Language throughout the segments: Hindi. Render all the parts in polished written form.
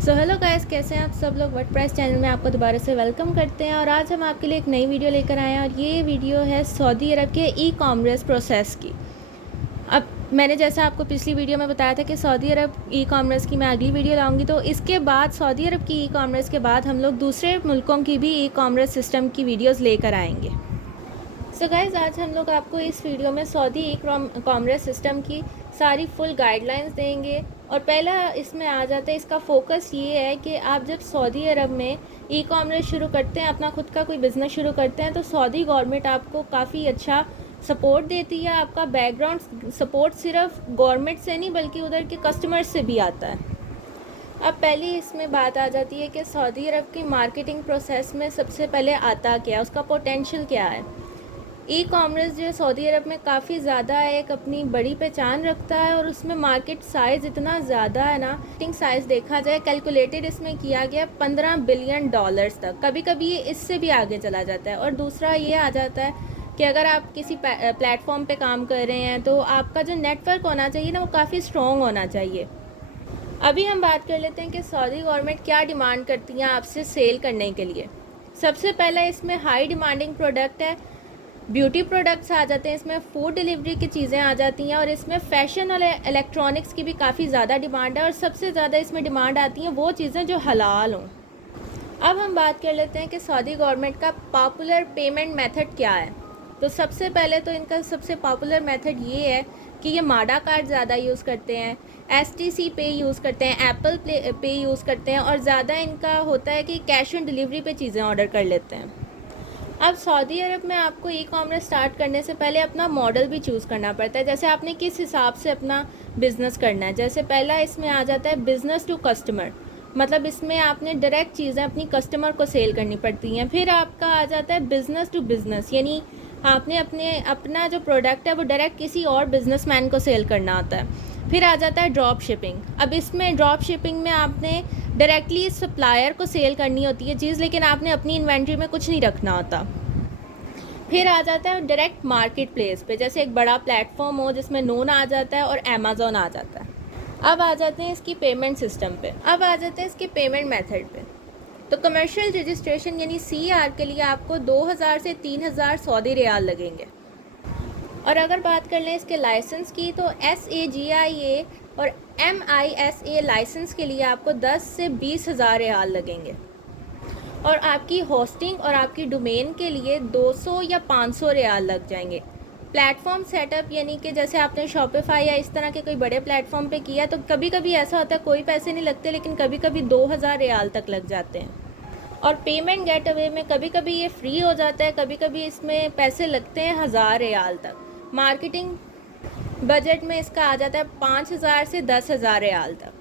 सो हेलो गाइस, कैसे हैं आप सब लोग। वर्डप्रेस चैनल में आपको दोबारा से वेलकम करते हैं। और आज हम आपके लिए एक नई वीडियो लेकर आए हैं और ये वीडियो है सऊदी अरब के ई कॉमर्स प्रोसेस की। अब मैंने जैसा आपको पिछली वीडियो में बताया था कि सऊदी अरब ई कॉमर्स की मैं अगली वीडियो लाऊंगी, तो इसके बाद सऊदी अरब की ई कॉमर्स के बाद हम लोग दूसरे मुल्कों की भी ई कॉमर्स सिस्टम की वीडियोज़ लेकर आएँगे। सो गाइज़, आज हम लोग आपको इस वीडियो में सऊदी ई कॉमर्स सिस्टम की सारी फुल गाइडलाइंस देंगे। और पहला इसमें आ जाता है, इसका फोकस ये है कि आप जब सऊदी अरब में ई कॉमर्स शुरू करते हैं, अपना खुद का कोई बिज़नेस शुरू करते हैं, तो सऊदी गवर्नमेंट आपको काफ़ी अच्छा सपोर्ट देती है। आपका बैकग्राउंड सपोर्ट सिर्फ गवर्नमेंट से नहीं बल्कि उधर के कस्टमर्स से भी आता है। अब पहली इसमें बात आ जाती है कि सऊदी अरब की मार्केटिंग प्रोसेस में सबसे पहले आता क्या है, उसका पोटेंशियल क्या है। ई कॉमर्स जो है सऊदी अरब में काफ़ी ज़्यादा एक अपनी बड़ी पहचान रखता है और उसमें मार्केट साइज़ इतना ज़्यादा है ना। मार्केटिंग साइज़ देखा जाए, कैलकुलेटेड इसमें किया गया $15 बिलियन तक। कभी कभी ये इससे भी आगे चला जाता है। और दूसरा ये आ जाता है कि अगर आप किसी प्लेटफॉर्म पे काम कर रहे हैं तो आपका जो नेटवर्क होना चाहिए ना, वो काफ़ी स्ट्रॉन्ग होना चाहिए। अभी हम बात कर लेते हैं कि सऊदी गवर्नमेंट क्या डिमांड करती हैं आपसे सेल करने के लिए। सबसे पहला इसमें हाई डिमांडिंग प्रोडक्ट है, ब्यूटी प्रोडक्ट्स आ जाते हैं, इसमें फूड डिलीवरी की चीज़ें आ जाती हैं, और इसमें फ़ैशन और इलेक्ट्रॉनिक्स की भी काफ़ी ज़्यादा डिमांड है। और सबसे ज़्यादा इसमें डिमांड आती हैं वो चीज़ें जो हलाल हों। अब हम बात कर लेते हैं कि सऊदी गवर्नमेंट का पॉपुलर पेमेंट मेथड क्या है। तो सबसे पहले तो इनका सबसे पॉपुलर मेथड ये है कि ये माडा कार्ड ज़्यादा यूज़ करते हैं, STC पे यूज़ करते हैं, एप्पल पे यूज़ करते हैं, और ज़्यादा इनका होता है कि कैश ऑन डिलीवरी पे चीज़ें ऑर्डर कर लेते हैं। अब सऊदी अरब में आपको ई कॉमर्स स्टार्ट करने से पहले अपना मॉडल भी चूज़ करना पड़ता है, जैसे आपने किस हिसाब से अपना बिज़नेस करना है। जैसे पहला इसमें आ जाता है बिज़नेस टू कस्टमर, मतलब इसमें आपने डायरेक्ट चीज़ें अपनी कस्टमर को सेल करनी पड़ती हैं। फिर आपका आ जाता है बिज़नेस टू बिज़नेस, यानी आपने अपना जो प्रोडक्ट है वो डायरेक्ट किसी और बिजनेसमैन को सेल करना होता है। फिर आ जाता है ड्रॉप शिपिंग। अब इसमें ड्रॉप शिपिंग में आपने डायरेक्टली सप्लायर को सेल करनी होती है चीज़, लेकिन आपने अपनी इन्वेंट्री में कुछ नहीं रखना होता। फिर आ जाता है डायरेक्ट मार्केट प्लेस पे, जैसे एक बड़ा प्लेटफॉर्म हो जिसमें नून आ जाता है और अमेज़ॉन आ जाता है। अब आ जाते हैं इसकी पेमेंट सिस्टम पे, अब आ जाते हैं इसके पेमेंट मेथड पे। तो कमर्शियल रजिस्ट्रेशन यानी CR के लिए आपको 2000 से 3000 सऊदी रियाल लगेंगे। और अगर बात कर लें इसके लाइसेंस की, तो SAGIA और MISA लाइसेंस के लिए आपको 10 से 20,000 रियाल लगेंगे। और आपकी होस्टिंग और आपकी डोमेन के लिए 200 या 500 रियाल लग जाएंगे। प्लेटफॉर्म सेटअप यानी कि जैसे आपने शॉपिफाई या इस तरह के कोई बड़े प्लेटफॉर्म पे किया, तो कभी कभी ऐसा होता है कोई पैसे नहीं लगते, लेकिन कभी कभी 2000 रियाल तक लग जाते हैं। और पेमेंट गेट अवे में कभी कभी ये फ्री हो जाता है, कभी कभी इसमें पैसे लगते हैं 1000 रियाल तक। मार्केटिंग बजट में इसका आ जाता है 5000 से 10,000 रियाल तक।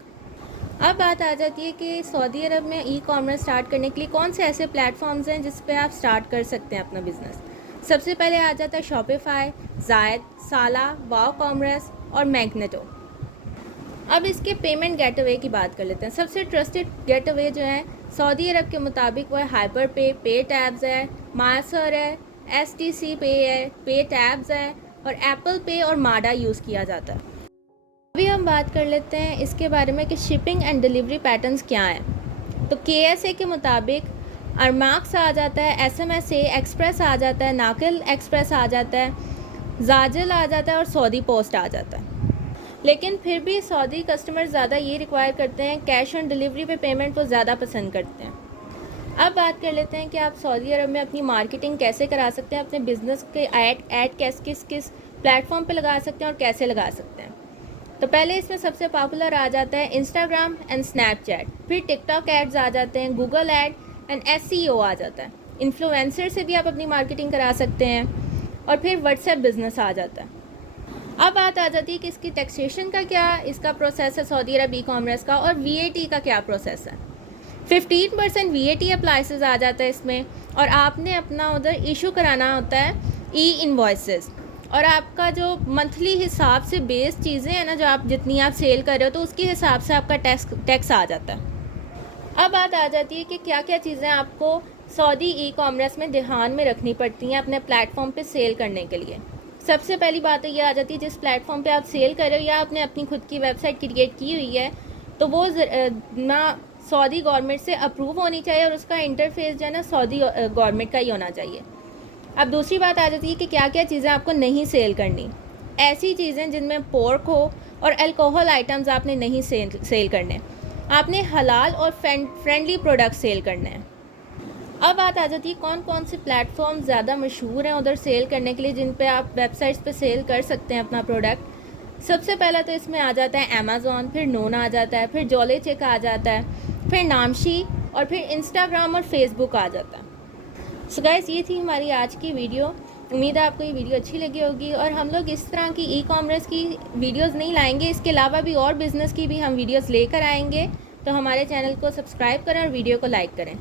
अब बात आ जाती है कि सऊदी अरब में ई कॉमर्स स्टार्ट करने के लिए कौन से ऐसे प्लेटफॉर्म्स हैं जिस पे आप स्टार्ट कर सकते हैं अपना बिजनेस। सबसे पहले आ जाता है शॉपिफाई, जायद, साला, वाव कॉमर्स और मैग्नेटो। अब इसके पेमेंट गेटअवे की बात कर लेते हैं। सबसे ट्रस्टेड गेटअवे जो है सऊदी अरब के मुताबिक वो है हाइपर पे टैब्स है, मासर है, STC पे है, पे टैब्स है, और एप्पल पे और माडा यूज़ किया जाता है। अभी हम बात कर लेते हैं इसके बारे में कि शिपिंग एंड डिलीवरी पैटर्न्स क्या हैं। तो KSA के मुताबिक अरमाक्स आ जाता है, SMSA एक्सप्रेस आ जाता है, नाकिल एक्सप्रेस आ जाता है, जाजिल आ जाता है और सऊदी पोस्ट आ जाता है। लेकिन फिर भी सऊदी कस्टमर ज़्यादा ये रिक्वायर करते हैं, कैश ऑन डिलीवरी पे पेमेंट वो ज़्यादा पसंद करते हैं। अब बात कर लेते हैं कि आप सऊदी अरब में अपनी मार्केटिंग कैसे करा सकते हैं, अपने बिज़नेस के ऐड किस प्लेटफॉर्म पे लगा सकते हैं और कैसे लगा सकते हैं। तो पहले इसमें सबसे पॉपुलर आ जाता है इंस्टाग्राम एंड स्नैपचैट, फिर टिकटॉक एड्स आ जाते हैं, गूगल एड एंड SEO आ जाता है। इन्फ्लुएंसर से भी आप अपनी मार्केटिंग करा सकते हैं, और फिर व्हाट्सएप बिजनेस आ जाता है। अब बात आ जाती है कि इसकी टैक्सेशन का क्या इसका प्रोसेस है सऊदी अरब ई कॉमर्स का, और VAT का क्या प्रोसेस है। 15% VAT अप्लाइसेस आ जाता है इसमें, और आपने अपना उधर इशू कराना होता है E-इनवॉइसेस, और आपका जो मंथली हिसाब से बेस चीज़ें हैं ना, जो आप जितनी आप सेल कर रहे हो, तो उसके हिसाब से आपका टैक्स आ जाता है। अब बात आ जाती है कि क्या क्या चीज़ें आपको सऊदी ई कॉमर्स में ध्यान में रखनी पड़ती हैं अपने प्लेटफॉर्म पे सेल करने के लिए। सबसे पहली बात तो ये आ जाती है, जिस प्लेटफॉर्म पे आप सेल कर रहे हो या आपने अपनी खुद की वेबसाइट क्रिएट की हुई है, तो वो ना सऊदी गवर्नमेंट से अप्रूव होनी चाहिए और उसका इंटरफेस जो है ना सऊदी गवर्नमेंट का ही होना चाहिए। अब दूसरी बात आ जाती है कि क्या क्या चीज़ें आपको नहीं सेल करनी। ऐसी चीज़ें जिनमें पोर्क हो और अल्कोहल आइटम्स आपने नहीं सेल करने। आपने हलाल और फ्रेंडली प्रोडक्ट सेल करने हैं। अब बात आ जाती है कौन कौन से प्लेटफॉर्म ज़्यादा मशहूर हैं उधर सेल करने के लिए, जिन पे आप वेबसाइट्स पे सेल कर सकते हैं अपना प्रोडक्ट। सबसे पहला तो इसमें आ जाता है अमेज़ॉन, फिर नोन आ जाता है, फिर जोले चेक आ जाता है, फिर नामशी और फिर इंस्टाग्राम और फेसबुक आ जाता है। सो गाइस, ये थी हमारी आज की वीडियो। उम्मीद है आपको ये वीडियो अच्छी लगी होगी और हम लोग इस तरह की ई कॉमर्स की वीडियोस नहीं लाएंगे, इसके अलावा भी और बिज़नेस की भी हम वीडियोस लेकर आएंगे। तो हमारे चैनल को सब्सक्राइब करें और वीडियो को लाइक करें।